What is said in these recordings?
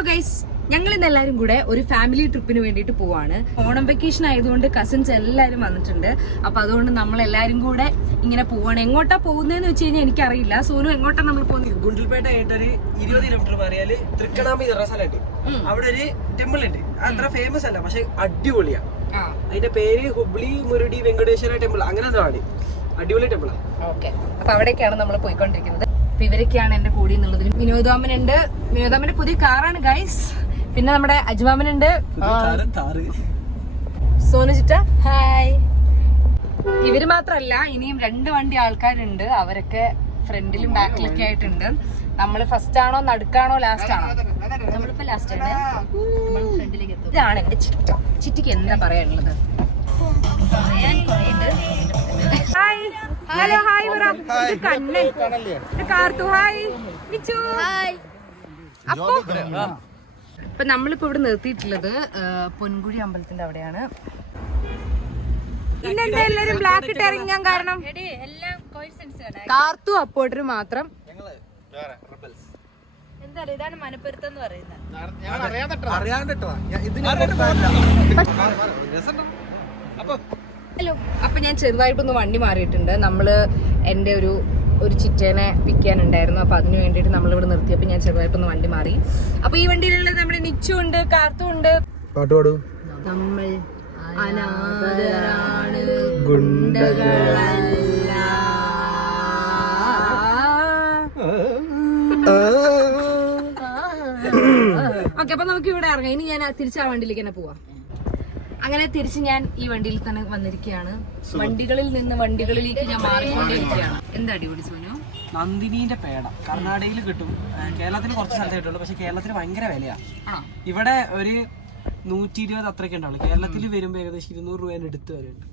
Hello guys, ഞങ്ങൾ ഇന്ന് എല്ലാവരും കൂടെ ഒരു ഫാമിലി ട്രിപ്പിന് വേണ്ടിയിട്ട് പോവാണ്. ഓണം വെക്കേഷൻ ആയതുകൊണ്ട് കസിൻസ് എല്ലാവരും വന്നിട്ടുണ്ട്. അപ്പൊ അതുകൊണ്ട് നമ്മൾ എല്ലാവരും കൂടെ ഇങ്ങനെ പോവാണ്. എങ്ങോട്ടാ പോകുന്നതെന്ന് വെച്ച് കഴിഞ്ഞാൽ എനിക്കറിയില്ല. സോനു എങ്ങോട്ടാ നമ്മൾ പോകുന്നത്? ഗുണ്ടിൽപേട്ട ആയിട്ട് ഒരു 20 കിലോമീറ്റർ മാറിയാല് തൃക്കണാമ്പി സ്ഥലമുണ്ട്. അവിടെ ഒരു ടെമ്പിൾ ഉണ്ട്. അത്ര ഫേമസ് അല്ല, പക്ഷെ അടിപൊളിയാ. അതിന്റെ പേര് ഹുബ്ലി മുരുടി വെങ്കടേശ്വര ടെമ്പിൾ, അങ്ങനെ എന്താണ്. അടിപൊളി ടെമ്പിളാ. ഓക്കെ, അപ്പൊ അവിടേക്കാണ് നമ്മൾ പോയിക്കൊണ്ടിരിക്കുന്നത്. അപ്പൊ ഇവരൊക്കെയാണ് എന്റെ കൂടി എന്നുള്ളത്. വിനോദാമനുണ്ട്. വിനോദാമന്റെ പുതിയ കാറാണ് ഗൈസ്. പിന്നെ നമ്മുടെ അജ്മാമനുണ്ട്. സോനു ചിറ്റ ഹായ്. ഇവര് മാത്രല്ല, ഇനിയും 2 വണ്ടി ആൾക്കാരുണ്ട്. അവരൊക്കെ ഫ്രണ്ടിലും ബാക്കിലൊക്കെ ആയിട്ടുണ്ട്. നമ്മള് ഫസ്റ്റ് ആണോ നടുക്കാണോ ലാസ്റ്റ് ആണോ? നമ്മളിപ്പോ ലാസ്റ്റ് ആണ്. നമ്മൾ ഫ്രണ്ടിലേക്ക് എത്തും. ഇതാണ് എന്റെ ചിറ്റ. ചിറ്റയ്ക്ക് എന്താ പറയാനുള്ളത്? ഹായ്, ഹലോ, ഹായ് പറ. Kannan, Karthu, hi, Michu, hi. അപ്പൊ ഇപ്പൊ നമ്മളിപ്പോ ഇവിടെ നിർത്തിയിട്ടുള്ളത് പൊൻകുഴി അമ്പലത്തിന്റെ അവിടെയാണ്. ഇന്നെന്താ എല്ലാരും ബ്ലാക്ക് ഇട്ട് ഇറങ്ങാൻ കാരണം? കാർത്തു അപ്പോട്ടര് മാത്രം. എന്താ ഇതാണ് മനപ്പൊരുത്തം എന്ന് പറയുന്നത്. ഹലോ, അപ്പൊ ഞാൻ ചെറുതായിട്ടൊന്ന് വണ്ടി മാറിയിട്ടുണ്ട്. നമ്മള് എന്റെ ഒരു ചിറ്റേനെ പിക്ക് ചെയ്യാനുണ്ടായിരുന്നു. അപ്പൊ അതിന് വേണ്ടിട്ട് നമ്മളിവിടെ നിർത്തിയപ്പോ ഞാൻ ചെറുതായിട്ടൊന്ന് വണ്ടി മാറി. അപ്പൊ ഈ വണ്ടിയിലുള്ളത് നമ്മുടെ നിച്ചു ഉണ്ട്, കാർത്തു ഉണ്ട്. നമ്മൾ അനാഥരാണ്, ഗുണ്ടകളല്ല. ഓക്കെ, അപ്പൊ നമുക്ക് ഇവിടെ ഇറങ്ങാം. ഇനി ഞാൻ തിരിച്ച് ആ വണ്ടിയിലേക്ക് തന്നെ പോവാം. അങ്ങനെ തിരിച്ച് ഞാൻ ഈ വണ്ടിയിൽ തന്നെ വന്നിരിക്കുകയാണ്. വണ്ടികളിൽ നിന്ന് വണ്ടികളിലേക്ക് ഞാൻ മാറിക്കൊണ്ടിരിക്കുകയാണ്. എന്താ അടിപൊളി സോനു? നന്ദിനീന്റെ പേട കർണാടകയിൽ കിട്ടും. കേരളത്തിൽ കുറച്ച് സ്ഥലത്ത് കിട്ടുള്ളൂ, പക്ഷെ കേരളത്തിൽ ഭയങ്കര വിലയാണ്. ഇവിടെ ഒരു 120 അത്രയൊക്കെ ഉണ്ടാവുള്ളൂ. കേരളത്തിൽ വരുമ്പോ ഏകദേശം 200 രൂപേന്റെ അടുത്ത് വരുന്നുണ്ട്.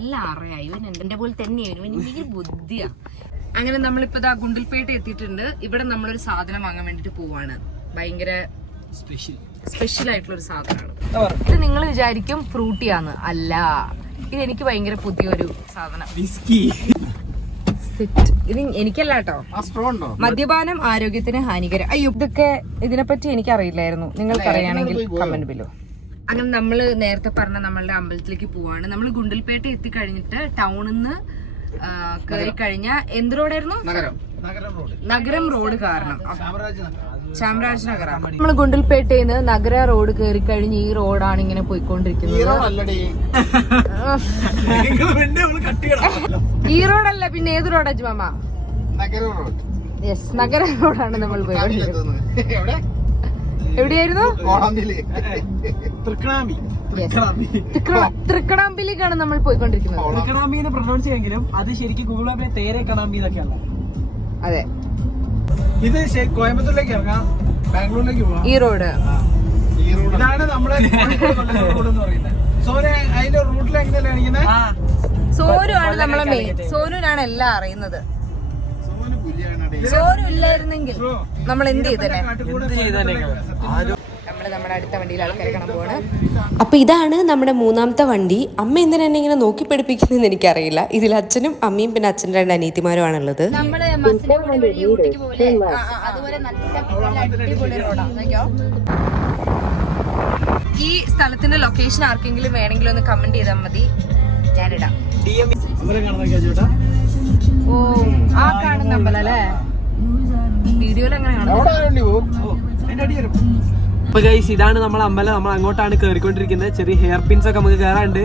എല്ലാം അറിയാം. ഇവൻ എന്റെ പോലെ തന്നെയാണ്. ഭയങ്കര ബുദ്ധിയാ. അങ്ങനെ നമ്മളിപ്പോ ഗുണ്ടിൽപേട്ട എത്തിയിട്ടുണ്ട്. ഇവിടെ നമ്മളൊരു സാധനം വാങ്ങാൻ വേണ്ടിട്ട് പോവാണ്. ഭയങ്കര സ്പെഷ്യൽ ആയിട്ടുള്ള ഒരു സാധനമാണ് ഇത്. നിങ്ങൾ വിചാരിക്കും ഫ്രൂട്ടിയാന്ന്. അല്ല, ഇത് എനിക്ക് ഭയങ്കര പുതിയൊരു സാധനം. ഇത് എനിക്കല്ല കേട്ടോ. മദ്യപാനം ആരോഗ്യത്തിന് ഹാനികരം. അയ്യോ, ഇതൊക്കെ ഇതിനെപ്പറ്റി എനിക്ക് അറിയില്ലായിരുന്നു. നിങ്ങൾക്ക് അറിയാണെങ്കിൽ കമന്റ് ബിലോ. അങ്ങനെ നമ്മള് നേരത്തെ പറഞ്ഞ നമ്മളുടെ അമ്പലത്തിലേക്ക് പോവാണ്. നമ്മൾ ഗുണ്ടിൽപേട്ട എത്തിക്കഴിഞ്ഞിട്ട് ടൗണിൽ നിന്ന് കയറി കഴിഞ്ഞ എന്ത് റോഡായിരുന്നു? നഗരം റോഡ് കാരണം ചാമരാജ് നഗർ. നമ്മൾ ഗുണ്ടിൽപേട്ടയിൽ നിന്ന് നഗര റോഡ് കയറി കഴിഞ്ഞ് ഈ റോഡാണ് ഇങ്ങനെ പോയിക്കൊണ്ടിരിക്കുന്നത്. ഈ റോഡല്ല, പിന്നെ ഏത് റോഡാ മാമ? യെസ്, നഗര റോഡാണ് നമ്മൾ പോയിക്കൊണ്ടിരിക്കുന്നത്. എവിടെയായിരുന്നു? തൃക്കണാമ്പിലേക്കാണ് നമ്മൾ പോയിക്കൊണ്ടിരിക്കുന്നത്. തൃക്കണാമ്പിനെ പ്രൊനൗൺസ് ചെയ്യുമെങ്കിലും അത് ശരിക്കും ഗൂഗിൾ മാപ്പിലെ തേരെ കണാമ്പി എന്നൊക്കെയാണ്. അതെ, ഇത് കോയമ്പത്തൂരിലേക്ക് ഇറങ്ങാം, ബാംഗ്ലൂരിലേക്ക് പോവാം. ഈ റോഡ് ഇതാണ് നമ്മളെ റോഡ് എന്ന് പറയുന്നത്. സോനെ അതിന്റെ റൂട്ടിൽ എങ്ങനെയല്ല കാണിക്കുന്നത്? സോനു ആണ് നമ്മളെ മെയിൻ. സോനുനാണ് എല്ലാം അറിയുന്നത്. സോനു ഇല്ലായിരുന്നെങ്കിൽ നമ്മൾ എന്ത് ചെയ്തല്ലേ? നമ്മള് നമ്മുടെ അടുത്ത വണ്ടിയിൽ ആൾക്കാരെ കാണാൻ പോവാണ്. അപ്പൊ ഇതാണ് നമ്മുടെ 3ാമത്തെ വണ്ടി. അമ്മ എന്തിനാ എന്നെ ഇങ്ങനെ നോക്കി പഠിപ്പിക്കുന്നതെന്ന് എനിക്കറിയില്ല. ഇതിൽ അച്ഛനും അമ്മയും പിന്നെ അച്ഛൻ്റെ 2 അനിയത്തിമാരുമാണുള്ളത്. നമ്മള് മസിനഗുഡി വഴി ഊട്ടിക്ക് പോലെ അതുപോലെ നല്ല അടിപൊളി റോഡാണ്. ഈ സ്ഥലത്തിന്റെ ലൊക്കേഷൻ ആർക്കെങ്കിലും വേണമെങ്കിലും ഒന്ന് കമന്റ് ചെയ്താൽ മതി, ഞാനിടാം. ഓ, ആ കാണുന്ന അമ്പലം അല്ലേ? വീഡിയോയിൽ എങ്ങനെ കാണും? അപ്പൊ ഗൈസ്, ഇതാണ് നമ്മളെ അമ്പലം. നമ്മൾ അങ്ങോട്ടാണ് കയറിക്കൊണ്ടിരിക്കുന്നത്. ചെറിയ ഹെയർ പിൻസ് ഒക്കെ നമുക്ക് കയറാണ്ട്.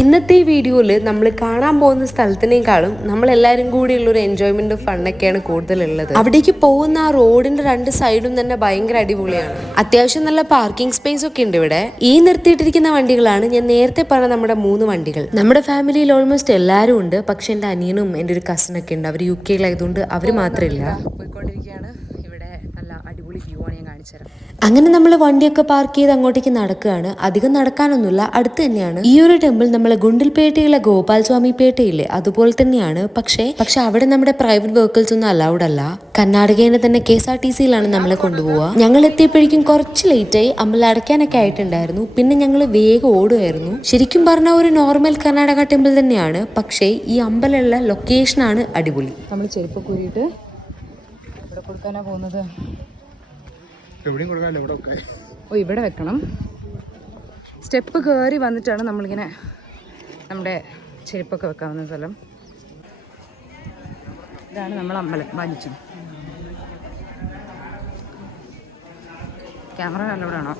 ഇന്നത്തെ ഈ വീഡിയോയിൽ നമ്മൾ കാണാൻ പോകുന്ന സ്ഥലത്തിനേക്കാളും നമ്മൾ എല്ലാവരും കൂടിയുള്ള ഒരു എൻജോയ്മെന്റ് ഫണ്ണൊക്കെയാണ് കൂടുതലുള്ളത്. അവിടേക്ക് പോകുന്ന ആ റോഡിന്റെ 2 സൈഡും തന്നെ ഭയങ്കര അടിപൊളിയാണ്. അത്യാവശ്യം നല്ല പാർക്കിംഗ് സ്പേസ് ഒക്കെ ഉണ്ട് ഇവിടെ. ഈ നിർത്തിയിട്ടിരിക്കുന്ന വണ്ടികളാണ് ഞാൻ നേരത്തെ പറഞ്ഞ നമ്മുടെ 3 വണ്ടികൾ. നമ്മുടെ ഫാമിലിയിൽ ഓൾമോസ്റ്റ് എല്ലാവരും ഉണ്ട്. പക്ഷെ എന്റെ അനിയനും എന്റെ ഒരു കസിനൊക്കെ ഉണ്ട്. അവർ UK യിലായതുകൊണ്ട് അവര് മാത്രമില്ല. പോയിക്കൊണ്ടിരിക്കുകയാണ്. ഇവിടെ നല്ല അടിപൊളി വ്യൂ ആണ്, ഞാൻ കാണിച്ചു തരാം. അങ്ങനെ നമ്മൾ വണ്ടിയൊക്കെ പാർക്ക് ചെയ്ത് അങ്ങോട്ടേക്ക് നടക്കുകയാണ്. അധികം നടക്കാനൊന്നുമില്ല, അടുത്ത് തന്നെയാണ്. ഈ ഒരു ടെമ്പിൾ നമ്മളെ ഗുണ്ടിൽപേട്ടയിലെ ഗോപാൽ സ്വാമി പേട്ടയില്ലേ അതുപോലെ തന്നെയാണ്. പക്ഷെ അവിടെ നമ്മുടെ പ്രൈവറ്റ് വെഹിക്കിൾസ് ഒന്നും അലൗഡ് അല്ല. കർണാടകയിലെ തന്നെ KSRTCയിലാണ് നമ്മളെ കൊണ്ടുപോവുക. ഞങ്ങൾ എത്തിയപ്പോഴേക്കും കുറച്ച് ലേറ്റായി. അമ്പലം അടയ്ക്കാനൊക്കെ ആയിട്ടുണ്ടായിരുന്നു. പിന്നെ ഞങ്ങൾ വേഗം ഓടുമായിരുന്നു. ശരിക്കും പറഞ്ഞാൽ ഒരു നോർമൽ കർണാടക ടെമ്പിൾ തന്നെയാണ്. പക്ഷേ ഈ അമ്പലമുള്ള ലൊക്കേഷനാണ് അടിപൊളി. നമ്മൾ ചെരുപ്പ് കൂരിയിട്ട് ഇവിടെ കൊടുക്കാനാ പോകുന്നത്. ഓ ഇവിടെ വെക്കണം. സ്റ്റെപ്പ് കയറി വന്നിട്ടാണ് നമ്മളിങ്ങനെ നമ്മുടെ ചെരുപ്പൊക്കെ വെക്കാവുന്ന സ്ഥലം. ഇതാണ് നമ്മൾ അമ്പലം. വലിച്ചു ക്യാമറ നല്ലവിടെ ആണോ?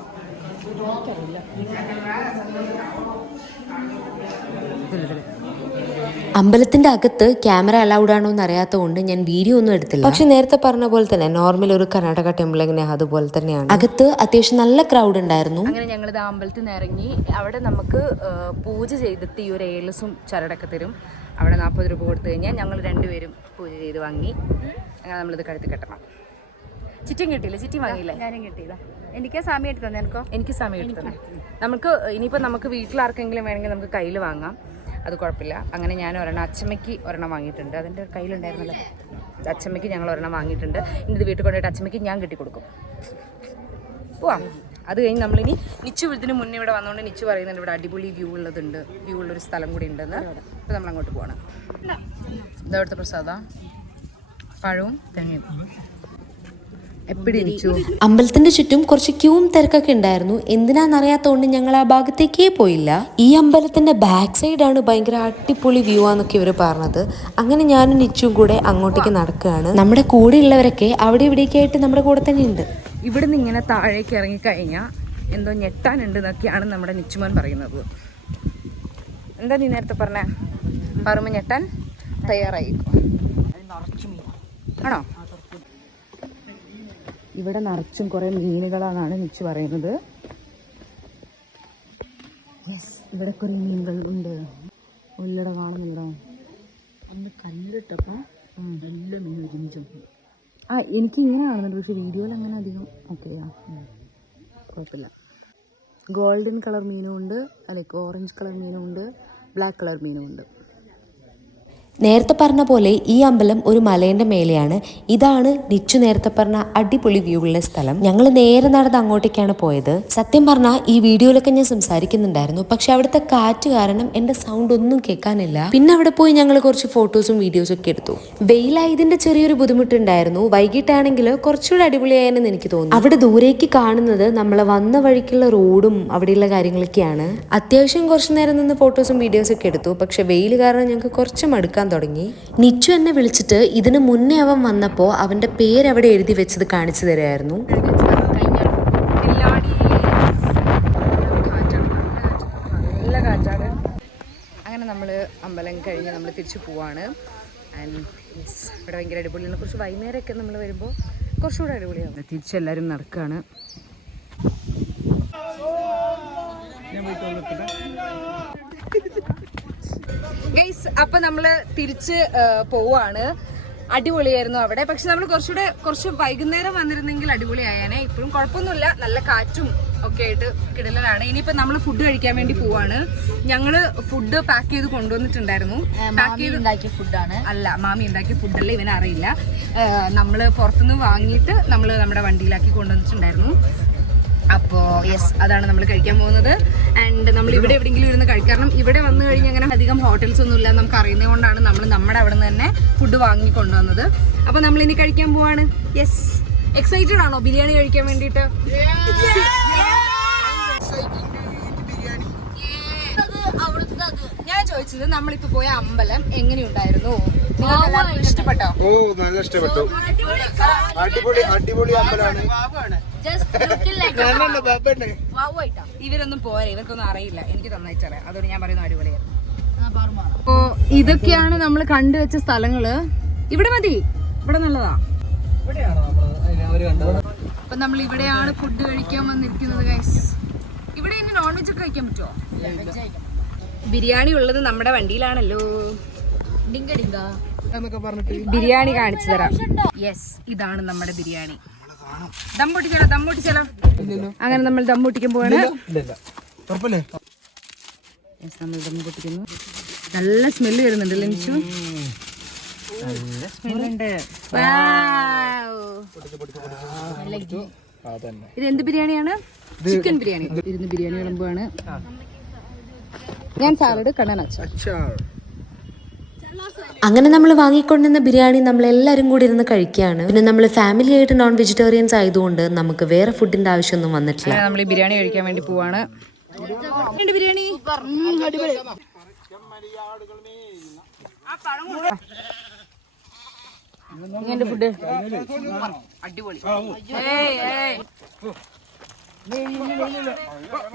അമ്പലത്തിന്റെ അകത്ത് ക്യാമറ അലൗഡ് ആണോ എന്ന് അറിയാത്തതുകൊണ്ട് ഞാൻ വീഡിയോ ഒന്നും എടുത്തില്ല. പക്ഷെ നേരത്തെ പറഞ്ഞ പോലെ തന്നെ നോർമൽ ഒരു കർണാടക ടെമ്പിൾ എങ്ങനെയാ അതുപോലെ തന്നെയാണ്. അകത്ത് അത്യാവശ്യം നല്ല ക്രൗഡ് ഉണ്ടായിരുന്നു. അങ്ങനെ ഞങ്ങളിത് അമ്പലത്തിൽ നിന്ന് ഇറങ്ങി. അവിടെ നമുക്ക് പൂജ ചെയ്തിട്ട് ഈ ഒരു ഏലസും ചരടൊക്കെ തരും. അവിടെ 40 രൂപ കൊടുത്തു കഴിഞ്ഞാൽ ഞങ്ങൾ രണ്ടുപേരും പൂജ ചെയ്ത് വാങ്ങി. അങ്ങനെ നമ്മളിത് കഴുത്തി കെട്ടണം. ചിറ്റും കിട്ടിയില്ല? ചിറ്റി വാങ്ങിയില്ലേ? ഞാനും കിട്ടിയില്ല. എനിക്ക് സമയം എടുത്തു തന്നെ. എനിക്ക് സമയം എടുത്തു തന്നെ. നമുക്ക് ഇനിയിപ്പോൾ നമുക്ക് വീട്ടിലാർക്കെങ്കിലും വേണമെങ്കിൽ നമുക്ക് കയ്യിൽ വാങ്ങാം, അത് കുഴപ്പമില്ല. അങ്ങനെ ഞാൻ അച്ചമ്മയ്ക്ക് ഒരെണ്ണം വാങ്ങിയിട്ടുണ്ട്. അതിൻ്റെ കയ്യിലുണ്ടായിരുന്നല്ലോ. അച്ചമ്മയ്ക്ക് ഞങ്ങൾ ഒരെണ്ണം വാങ്ങിയിട്ടുണ്ട്. ഇനി ഇത് വീട്ടിൽ കൊണ്ടുപോയിട്ട് അച്ചമ്മയ്ക്ക് ഞാൻ കെട്ടിക്കൊടുക്കും. പോവാം. അത് കഴിഞ്ഞ് നമ്മളിനി നിച്ചു ഇതിന് മുന്നേ ഇവിടെ വന്നുകൊണ്ട് നിച്ചു പറയുന്നുണ്ട് ഇവിടെ അടിപൊളി വ്യൂ ഉള്ളൊരു സ്ഥലം കൂടി ഉണ്ടെന്ന്. അപ്പോൾ നമ്മൾ അങ്ങോട്ട് പോകണം. ഇതവിടുത്തെ പ്രസാദം പഴവും തേങ്ങയും. അമ്പലത്തിന്റെ ചുറ്റും കുറച്ച് ക്യൂവും തിരക്കൊക്കെ ഉണ്ടായിരുന്നു. എന്തിനാന്നറിയാത്തതുകൊണ്ട് ഞങ്ങൾ ആ ഭാഗത്തേക്കേ പോയില്ല. ഈ അമ്പലത്തിന്റെ ബാക്ക് സൈഡാണ് ഭയങ്കര അടിപൊളി വ്യൂ ആന്നൊക്കെ ഇവർ പറഞ്ഞത്. അങ്ങനെ ഞാനും നിച്ചും കൂടെ അങ്ങോട്ടേക്ക് നടക്കുകയാണ്. നമ്മുടെ കൂടെ ഉള്ളവരൊക്കെ അവിടെ ഇവിടേക്ക് ആയിട്ട് നമ്മുടെ കൂടെ തന്നെ ഉണ്ട്. ഇവിടുന്ന് ഇങ്ങനെ താഴേക്ക് ഇറങ്ങിക്കഴിഞ്ഞാൽ എന്തോ ഞെട്ടാനുണ്ട് എന്നൊക്കെയാണ് നമ്മുടെ നിച്ചുമോൻ പറയുന്നത്. എന്താ നീ നേരത്തെ പറഞ്ഞ? പറയുമ്പോൾ ഞെട്ടാൻ തയ്യാറായിരിക്കും. ആണോ? ഇവിടെ നിറച്ചും കുറേ മീനുകളാണെന്നാണ് നിച്ചു പറയുന്നത്. യെസ്, ഇവിടെ കുറേ മീനുകൾ ഉണ്ട്. ഉള്ളട കാണുന്നുണ്ടോ? അന്ന് കല്ലിട്ടപ്പോൾ നല്ല മീൻ ഒരുമിച്ചും. എനിക്ക് ഇങ്ങനെ കാണുന്നുണ്ട്, പക്ഷെ വീഡിയോയിൽ അങ്ങനെ അധികം ഓക്കെയാ, കുഴപ്പമില്ല. ഗോൾഡൻ കളർ മീനും ഉണ്ട്, ലൈക്ക് ഓറഞ്ച് കളർ മീനും ഉണ്ട്, ബ്ലാക്ക് കളർ മീനും ഉണ്ട്. നേരത്തെ പറഞ്ഞ പോലെ ഈ അമ്പലം ഒരു മലേന്റെ മേലെയാണ്. ഇതാണ് നിച്ചു നേരത്തെ പറഞ്ഞ അടിപൊളി വ്യൂ ഉള്ള സ്ഥലം. ഞങ്ങൾ നേരെ നടന്ന് അങ്ങോട്ടേക്കാണ് പോയത്. സത്യം പറഞ്ഞാൽ ഈ വീഡിയോയിലൊക്കെ ഞാൻ സംസാരിക്കുന്നുണ്ടായിരുന്നു, പക്ഷെ അവിടുത്തെ കാറ്റ് കാരണം എന്റെ സൗണ്ട് ഒന്നും കേൾക്കാനില്ല. പിന്നെ അവിടെ പോയി ഞങ്ങൾ കുറച്ച് ഫോട്ടോസും വീഡിയോസും ഒക്കെ എടുത്തു. വെയിലായതിന്റെ ചെറിയൊരു ബുദ്ധിമുട്ടുണ്ടായിരുന്നു. വൈകിട്ടാണെങ്കിൽ കുറച്ചുകൂടെ അടിപൊളിയായെന്ന് എനിക്ക് തോന്നുന്നു. അവിടെ ദൂരേക്ക് കാണുന്നത് നമ്മളെ വന്ന വഴിക്കുള്ള റോഡും അവിടെയുള്ള കാര്യങ്ങളൊക്കെയാണ്. അത്യാവശ്യം കുറച്ചു നേരം നിന്ന് ഫോട്ടോസും വീഡിയോസും ഒക്കെ എടുത്തു. പക്ഷെ വെയിൽ കാരണം ഞങ്ങൾക്ക് കുറച്ച് മടുക്കാൻ തുടങ്ങി. നിച്ചു എന്നെ വിളിച്ചിട്ട് ഇതിനു മുന്നേ അവൻ വന്നപ്പോൾ അവന്റെ പേര് അവിടെ എഴുതി വെച്ചത് കാണിച്ചു തരുമായിരുന്നു. നല്ല കാറ്റാണ്. അങ്ങനെ നമ്മൾ അമ്പലം കഴിഞ്ഞ് നമ്മൾ തിരിച്ചു പോവാണ്. ആൻഡ് യെസ്, ഇവിടെ ഭയങ്കര അടിപൊളിയാണ്. കുറച്ച് വൈകുന്നേരമൊക്കെ നമ്മൾ വരുമ്പോൾ കുറച്ചുകൂടെ അടിപൊളിയാവും. തിരിച്ചെല്ലാവരും നടക്കുകയാണ്. ഗൈസ്, അപ്പൊ നമ്മള് തിരിച്ച് പോവാണ്. അടിപൊളിയായിരുന്നു അവിടെ. പക്ഷെ നമ്മൾ കുറച്ച് വൈകുന്നേരം വന്നിരുന്നെങ്കിൽ അടിപൊളിയായേനെ. ഇപ്പോഴും കുഴപ്പമൊന്നുമില്ല, നല്ല കാറ്റും ഒക്കെ ആയിട്ട് കിടലാണ്. ഇനിയിപ്പോ നമ്മൾ ഫുഡ് കഴിക്കാൻ വേണ്ടി പോവാണ്. ഞങ്ങള് ഫുഡ് പാക്ക് ചെയ്ത് കൊണ്ടുവന്നിട്ടുണ്ടായിരുന്നു. ഫുഡാണ് അല്ല, മാമി ഉണ്ടാക്കിയ ഫുഡല്ല, ഇവനറിയില്ല. നമ്മള് പുറത്തുനിന്ന് വാങ്ങിയിട്ട് നമ്മൾ നമ്മുടെ വണ്ടിയിലാക്കി കൊണ്ടുവന്നിട്ടുണ്ടായിരുന്നു. അപ്പോൾ യെസ്, അതാണ് നമ്മൾ കഴിക്കാൻ പോകുന്നത്. ആൻഡ് നമ്മൾ ഇവിടെ എവിടെയെങ്കിലും ഇരുന്ന് കഴിക്കണം. ഇവിടെ വന്നു കഴിഞ്ഞാൽ അങ്ങനെ അധികം ഹോട്ടൽസ് ഒന്നും ഇല്ല, നമുക്ക് അറിയുന്നത് കൊണ്ടാണ് നമ്മൾ നമ്മുടെ അവിടെ നിന്ന് തന്നെ ഫുഡ് വാങ്ങി കൊണ്ടുവന്നത്. അപ്പോൾ നമ്മൾ ഇനി കഴിക്കാൻ പോവാണ്. യെസ്, എക്സൈറ്റഡ് ആണോ ബിരിയാണി കഴിക്കാൻ വേണ്ടിയിട്ട്? ഞാൻ ചോദിച്ചത് നമ്മളിപ്പോ പോയ അമ്പലം എങ്ങനെയുണ്ടായിരുന്നു? ഇഷ്ടപ്പെട്ടോ? ഓ, നല്ല ഇഷ്ടപ്പെട്ടു. അടിപൊളി അമ്പലമാണ്. ഇവരൊന്നും പോരെ, ഇവർക്കൊന്നും അറിയില്ല. എനിക്ക് തന്നേച്ചറിയാം, അതുകൊണ്ട് ഞാൻ പറയുന്നത് അടിപൊളിയാണ്. അപ്പോ ഇതൊക്കെയാണ് നമ്മൾ കണ്ടുവെച്ച സ്ഥലങ്ങള്. ഇവിടെ മതി, ഇവിടെ നല്ലതാ. അപ്പൊ നമ്മൾ ഇവിടെയാണ് ഫുഡ് കഴിക്കാൻ വന്നിരിക്കുന്നത് ഗൈസ്. ഇവിടെ ഇനി നോൺ വെജ് ഒക്കെ കഴിക്കാൻ പറ്റുമോ? ബിരിയാണി ഉള്ളത് നമ്മുടെ വണ്ടിയിലാണല്ലോ. ബിരിയാണി കാണിച്ചു തരാം. യെസ്, ഇതാണ് നമ്മുടെ ബിരിയാണി. ദമ്മൊട്ടിച്ചാലോ? അങ്ങനെ നമ്മൾ ദമ്മൊട്ടിക്കാൻ പോവാണ്. നമ്മൾ ദമ്മ് പൊട്ടിക്കുന്നു. നല്ല സ്മെല്ല് വരുന്നുണ്ട് ലിൻഷു. നല്ല സ്മെല്ലുണ്ട്. ഇത് എന്ത് ബിരിയാണിയാണ്? ചിക്കൻ ബിരിയാണി. ഇരുന്ന് ബിരിയാണി വിളമ്പുവാണ്. ഞാൻ സാലഡ്, കണ്ണൻ അച്ചാർ. അങ്ങനെ നമ്മൾ വാങ്ങിക്കൊണ്ടുവന്ന ബിരിയാണി നമ്മൾ എല്ലാവരും കൂടി ഇരുന്ന് കഴിക്കുകയാണ്. പിന്നെ നമ്മൾ ഫാമിലി ആയിട്ട് നോൺ വെജിറ്റേറിയൻസ് ആയതുകൊണ്ട് നമുക്ക് വേറെ ഫുഡിന്റെ ആവശ്യമൊന്നും വന്നിട്ടില്ല. നമ്മൾ ഈ ബിരിയാണി കഴിക്കാൻ വേണ്ടി പോവാണ്. ബിരിയാണി ഫുഡ് അടിപൊളി.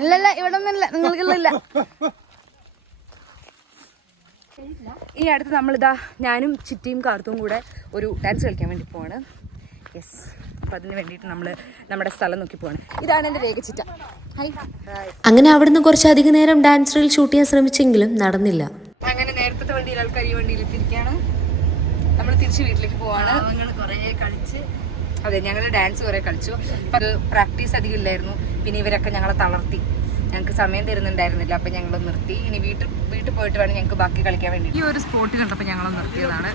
ഇല്ലല്ല ഇവിടെ ഒന്നുമില്ല, നിങ്ങൾക്കില്ല. ഈ അടുത്ത് നമ്മളിതാ ഞാനും ചിറ്റിയും കാർത്തും കൂടെ ഒരു ഡാൻസ് കളിക്കാൻ വേണ്ടി പോവാണ്. യെസ്, അപ്പം അതിന് വേണ്ടിയിട്ട് നമ്മൾ നമ്മുടെ സ്ഥലം നോക്കി പോവാണ്. ഇതാണ് എൻ്റെ വേഗച്ചിറ്റ. അങ്ങനെ അവിടുന്ന് കുറച്ചധികം നേരം ഡാൻസ് റീൽ ഷൂട്ട് ചെയ്യാൻ ശ്രമിച്ചെങ്കിലും നടന്നില്ല. അങ്ങനെ നേരത്തെ വണ്ടിയിൽ ആൾക്കാർ ഈ വണ്ടിയിൽ എത്തിയിരിക്കുകയാണ്. നമ്മൾ തിരിച്ച് വീട്ടിലേക്ക് പോവാണ്. കുറേ കളിച്ച്, അതെ, ഞങ്ങൾ ഡാൻസ് കുറേ കളിച്ചു. അപ്പം അത് പ്രാക്ടീസ് അധികം ഇല്ലായിരുന്നു. പിന്നെ ഇവരൊക്കെ ഞങ്ങളെ തളർത്തി, ഞങ്ങൾക്ക് സമയം തരുന്നുണ്ടായിരുന്നില്ല. അപ്പം ഞങ്ങൾ നിർത്തി. ഇനി വീട്ടിൽ പോയിട്ട് വേണം ഞങ്ങൾക്ക് ബാക്കി കളിക്കാൻ വേണ്ടി. ഈ ഒരു സ്പോട്ട് കണ്ടപ്പോൾ ഞങ്ങൾ നിർത്തിയതാണ്.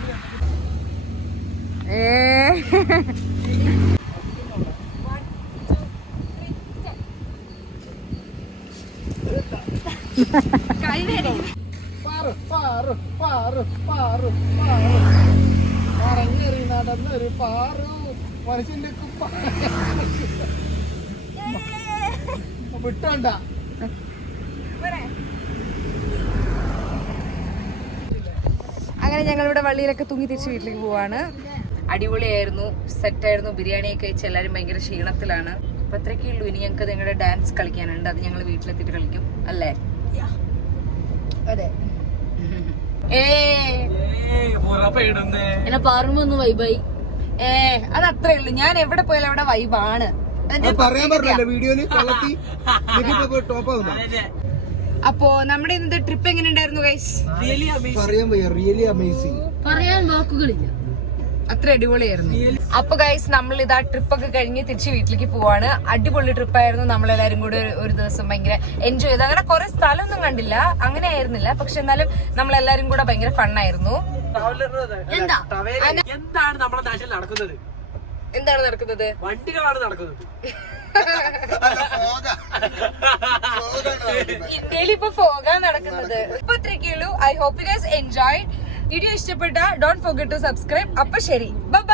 നടന്നൊരു പാറു മനുഷ്യന്റെ വിട്ടോണ്ട. അങ്ങനെ ഞങ്ങളിവിടെ വള്ളിയിലൊക്കെ തൂങ്ങി തിരിച്ച് വീട്ടിലേക്ക് പോവാണ്. അടിപൊളിയായിരുന്നു, സെറ്റായിരുന്നു. ബിരിയാണിയൊക്കെ കഴിച്ച് എല്ലാവരും ഭയങ്കര ക്ഷീണത്തിലാണ്. അപ്പൊ അത്രയൊക്കെ ഉള്ളൂ. ഇനി ഞങ്ങൾക്ക് നിങ്ങളുടെ ഡാൻസ് കളിക്കാനുണ്ട്. അത് ഞങ്ങൾ വീട്ടിലെത്തിയിട്ട് കളിക്കും അല്ലേ? അതെ. എന്നെ പാറുമ്പോ ഒന്ന് വൈബായി. അത് അത്രേ ഉള്ളൂ. ഞാൻ എവിടെ പോയാലും അവിടെ വൈബാണ്. അപ്പോ നമ്മുടെ ഇന്നത്തെ ട്രിപ്പ് എങ്ങനെ ഉണ്ടായിരുന്നു ഗൈസ്? പറയാൻ വാക്കുകളില്ല, അത്ര അടിപൊളിയായിരുന്നു. അപ്പൊ ഗൈസ് നമ്മൾ ഇതാ ട്രിപ്പൊക്കെ കഴിഞ്ഞ് തിരിച്ച് വീട്ടിലേക്ക് പോവാണ്. അടിപൊളി ട്രിപ്പായിരുന്നു. നമ്മളെല്ലാരും കൂടെ ഒരു ദിവസം ഭയങ്കര എൻജോയ് ചെയ്തു. അങ്ങനെ കുറെ സ്ഥലമൊന്നും കണ്ടില്ല, അങ്ങനെ ആയിരുന്നില്ല. പക്ഷെ എന്നാലും നമ്മളെല്ലാരും കൂടെ ഭയങ്കര ഫണ്ണായിരുന്നു. എന്താണ് നമ്മുടെ നാട്ടിൽ നടക്കുന്നത്? എന്താണ് നടക്കുന്നത്? വണ്ടികളാണ് നടക്കുന്നത്. ഇന്ത്യയിൽ ഇപ്പൊ ഫോഗാണ് നടക്കുന്നത്. ഇപ്പൊ ഇത്രയൊക്കെയുള്ളൂ. I hope you guys enjoy. Video ഇഷ്ടപ്പെട്ട ഡോണ്ട് ഫോർഗെറ്റ് ടു സബ്സ്ക്രൈബ്. അപ്പൊ ശരി, ബൈ.